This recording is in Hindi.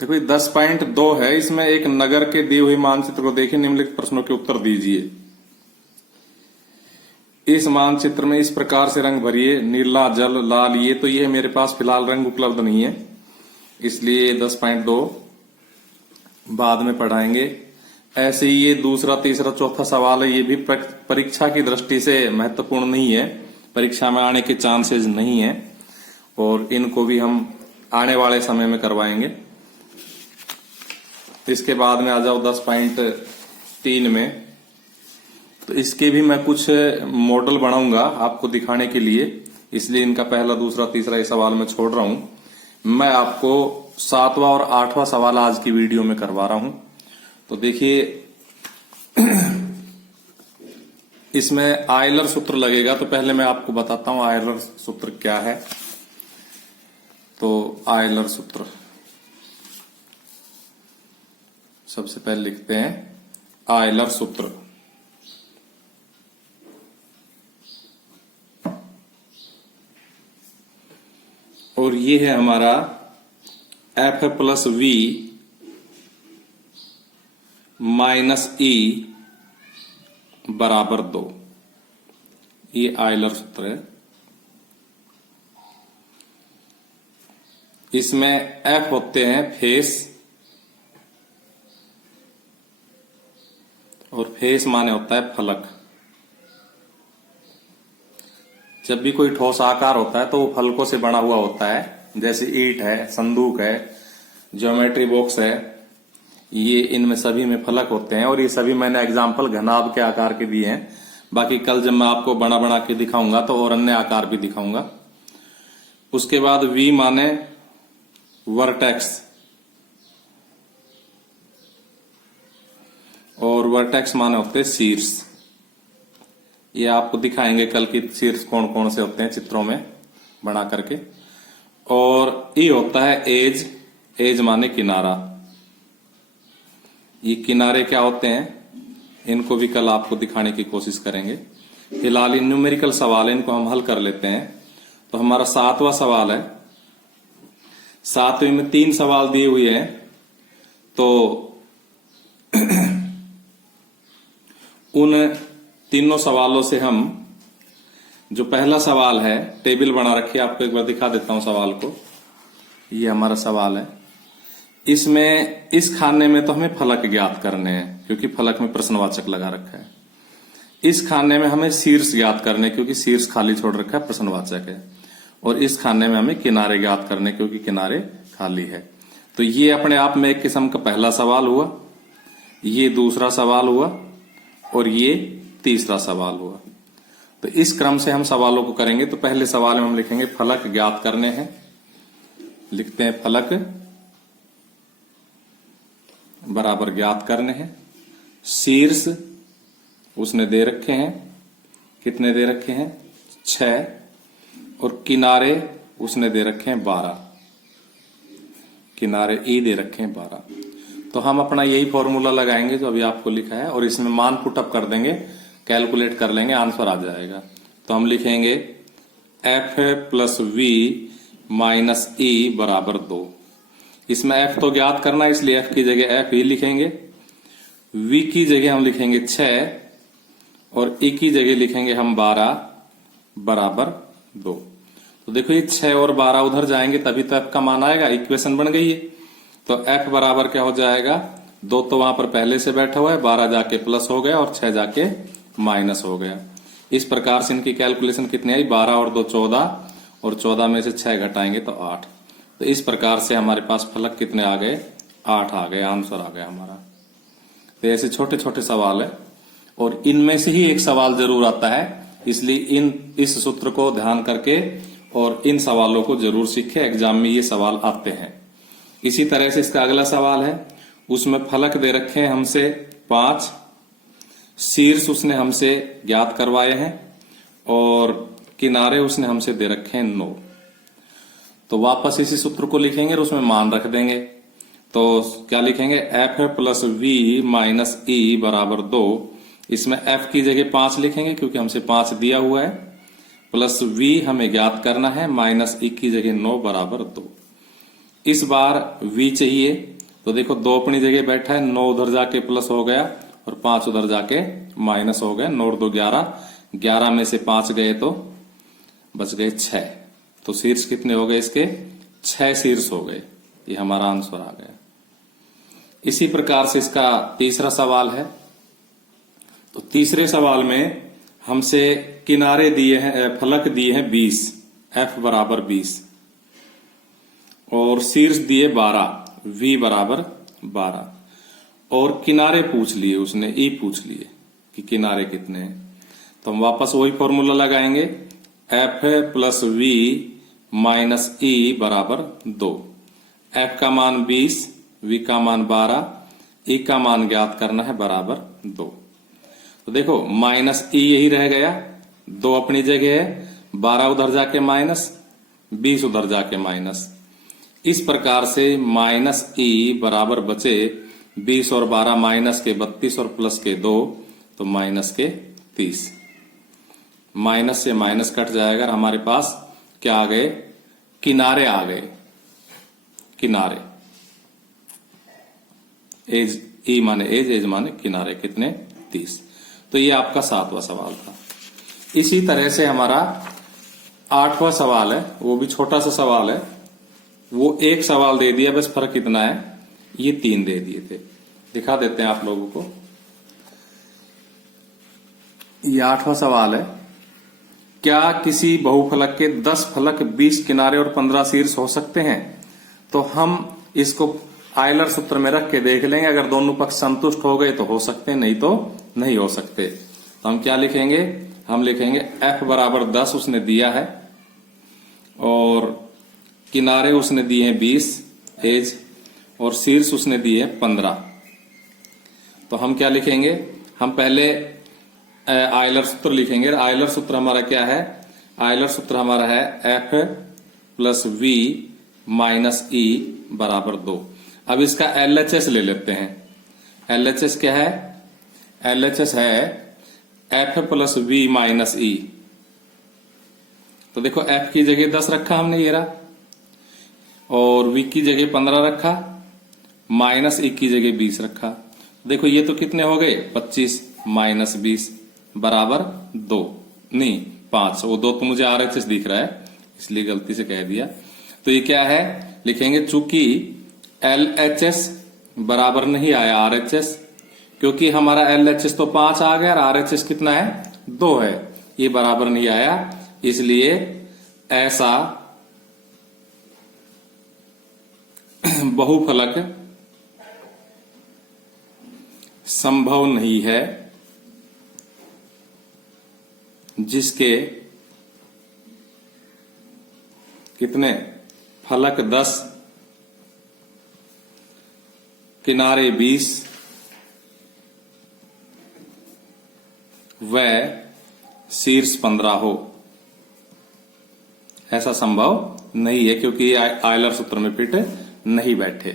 देखो ये 10.2 है, इसमें एक नगर के दिए हुए मानचित्र को देखिए, निम्नलिखित प्रश्नों के उत्तर दीजिए। इस मानचित्र में इस प्रकार से रंग भरिए, नीला, जल, लाल। ये तो ये मेरे पास फिलहाल रंग उपलब्ध नहीं है, इसलिए 10.2 बाद में पढ़ाएंगे। ऐसे ही ये दूसरा, तीसरा, चौथा सवाल है, ये भी परीक्षा की दृष्टि से महत्वपूर्ण नहीं है, परीक्षा में आने के चांसेस नहीं है, और इनको भी हम आने वाले समय में करवाएंगे। इसके बाद में आ जाओ 10.3 में, तो इसके भी मैं कुछ मॉडल बनाऊंगा आपको दिखाने के लिए, इसलिए इनका पहला, दूसरा, तीसरा ये सवाल मैं छोड़ रहा हूं। मैं आपको 7वां और 8वां सवाल आज की वीडियो में करवा रहा हूं। तो देखिए इसमें आयलर सूत्र लगेगा, तो पहले मैं आपको बताता हूं आयलर सूत्र क्या है। तो आयलर सूत्र सबसे पहले लिखते हैं, आयलर सूत्र। और ये है हमारा एफ प्लस वी माइनस ई बराबर 2। ये आयलर सूत्र है। इसमें एफ होते हैं फेस, और फेस माने होता है फलक। जब भी कोई ठोस आकार होता है तो वो फलकों से बना हुआ होता है, जैसे ईंट है, संदूक है, ज्योमेट्री बॉक्स है, ये इनमें सभी में फलक होते हैं। और ये सभी मैंने एग्जाम्पल घनाभ के आकार के दिए हैं। बाकी कल जब मैं आपको बना बना के दिखाऊंगा तो और अन्य आकार भी दिखाऊंगा। उसके बाद वी माने वर्टेक्स, और वर्टेक्स माने होते हैं शीर्ष। ये आपको दिखाएंगे कल की शीर्ष कौन कौन से होते हैं चित्रों में बना करके। और ये होता है एज, एज माने किनारा। ये किनारे क्या होते हैं इनको भी कल आपको दिखाने की कोशिश करेंगे। फिलहाल ये न्यूमेरिकल सवाल है, इनको हम हल कर लेते हैं। तो हमारा 7वां सवाल है। 7वें में 3 सवाल दिए हुए हैं, तो उन तीनों सवालों से हम, जो पहला सवाल है, टेबल बना रखी है, आपको एक बार दिखा देता हूं सवाल को। ये हमारा सवाल है। इसमें इस खाने में तो हमें फलक ज्ञात करने हैं, क्योंकि फलक में प्रश्नवाचक लगा रखा है। इस खाने में हमें शीर्ष ज्ञात करने, क्योंकि शीर्ष खाली छोड़ रखा है, प्रश्नवाचक है। और इस खाने में हमें किनारे ज्ञात करने, क्योंकि किनारे खाली है। तो ये अपने आप में एक किस्म का पहला सवाल हुआ, ये दूसरा सवाल हुआ, और ये तीसरा सवाल हुआ। तो इस क्रम से हम सवालों को करेंगे। तो पहले सवाल में हम लिखेंगे फलक ज्ञात करने हैं। लिखते हैं फलक बराबर ज्ञात करने हैं। शीर्ष उसने दे रखे हैं, कितने दे रखे हैं 6, और किनारे उसने दे रखे हैं 12। किनारे ई दे रखे हैं 12। तो हम अपना यही फॉर्मूला लगाएंगे जो अभी आपको लिखा है, और इसमें मान पुटअप कर देंगे, कैलकुलेट कर लेंगे, आंसर आ जाएगा। तो हम लिखेंगे एफ प्लस वी माइनस ई बराबर 2। इसमें एफ तो ज्ञात करना है, इसलिए एफ की जगह एफ ही लिखेंगे, वी की जगह हम लिखेंगे 6, और ई की जगह लिखेंगे हम 12 बराबर 2। तो देखो ये 6 और 12 उधर जाएंगे तभी तो एफ का मान आएगा। इक्वेशन बन गई है। तो एफ बराबर क्या हो जाएगा, 2 तो वहां पर पहले से बैठा हुआ है, 12 जाके प्लस हो गया, और 6 जाके माइनस हो गया। इस प्रकार से इनकी कैलकुलेशन कितनी आई, 12 और 2 14, और 14 में से 6 घटाएंगे तो 8। तो इस प्रकार से हमारे पास फलक कितने आ गए, 8 आ गए, आंसर आ गया हमारा। तो ऐसे छोटे छोटे सवाल है, और इनमें से ही एक सवाल जरूर आता है, इसलिए इस सूत्र को ध्यान करके और इन सवालों को जरूर सीखें, एग्जाम में ये सवाल आते हैं। इसी तरह से इसका अगला सवाल है, उसमें फलक दे रखे हैं हमसे 5, शीर्ष उसने हमसे ज्ञात करवाए हैं, और किनारे उसने हमसे दे रखे हैं 9। तो वापस इसी सूत्र को लिखेंगे और उसमें मान रख देंगे। तो क्या लिखेंगे, एफ प्लस वी माइनस ई बराबर 2। इसमें एफ की जगह 5 लिखेंगे, क्योंकि हमसे 5 दिया हुआ है, प्लस वी हमें ज्ञात करना है, माइनस ई की जगह 9 बराबर 2। इस बार v चाहिए, तो देखो 2 अपनी जगह बैठा है, 9 उधर जाके प्लस हो गया और 5 उधर जाके माइनस हो गया। 9 और 2 11, 11 में से 5 गए तो बच गए 6। तो शीर्ष कितने हो गए इसके? 6 शीर्ष हो गए। ये हमारा आंसर आ गया। इसी प्रकार से इसका तीसरा सवाल है। तो तीसरे सवाल में हमसे किनारे दिए हैं, फलक दिए हैं 20, f बराबर 20 और शीर्ष दिए 12, v बराबर 12 और किनारे पूछ लिए उसने, e पूछ लिए कि किनारे कितने हैं। तो हम वापस वही फॉर्मूला लगाएंगे, f plus v minus e बराबर 2। f का मान 20, v का मान 12, e का मान ज्ञात करना है बराबर 2। तो देखो माइनस ई यही रह गया, 2 अपनी जगह है, 12 उधर जाके माइनस, 20 उधर जाके माइनस। इस प्रकार से माइनस ई बराबर बचे 20 और 12 माइनस के 32 और प्लस के 2 तो माइनस के 30। माइनस से माइनस कट जाएगा, हमारे पास क्या आ गए? किनारे आ गए। किनारे, एज, ई माने एज माने किनारे, कितने? 30। तो ये आपका 7वां सवाल था। इसी तरह से हमारा 8वां सवाल है, वो भी छोटा सा सवाल है। वो एक सवाल दे दिया, बस फर्क इतना है, ये 3 दे दिए थे। दिखा देते हैं आप लोगों को। ये 8वां सवाल है, क्या किसी बहुफलक के 10 फलक 20 किनारे और 15 शीर्ष हो सकते हैं? तो हम इसको आयलर सूत्र में रख के देख लेंगे। अगर दोनों पक्ष संतुष्ट हो गए तो हो सकते हैं, नहीं तो नहीं हो सकते। तो हम क्या लिखेंगे? हम लिखेंगे f बराबर 10 उसने दिया है और किनारे उसने दिए हैं 20 एज और शीर्ष उसने दिए हैं 15। तो हम क्या लिखेंगे? हम पहले आयलर सूत्र लिखेंगे। आयलर सूत्र हमारा क्या है? आयलर सूत्र हमारा है f plus v minus e बराबर 2। अब इसका LHS ले लेते हैं। LHS क्या है? LHS है f plus v minus e। तो देखो f की जगह 10 रखा हमने, ये रहा, और v की जगह 15 रखा, माइनस e की जगह 20 रखा। देखो ये तो कितने हो गए? 25 माइनस 20 बराबर 2, नहीं 5। वो 2 तो मुझे RHS दिख रहा है, इसलिए गलती से कह दिया। तो ये क्या है? लिखेंगे चूंकि LHS बराबर नहीं आया RHS, क्योंकि हमारा LHS तो 5 आ गया और RHS कितना है? 2 है। ये बराबर नहीं आया, इसलिए ऐसा बहुफलक संभव नहीं है जिसके कितने फलक 10 किनारे 20 व शीर्ष 15 हो। ऐसा संभव नहीं है, क्योंकि आयलर सूत्र में फिट नहीं बैठे।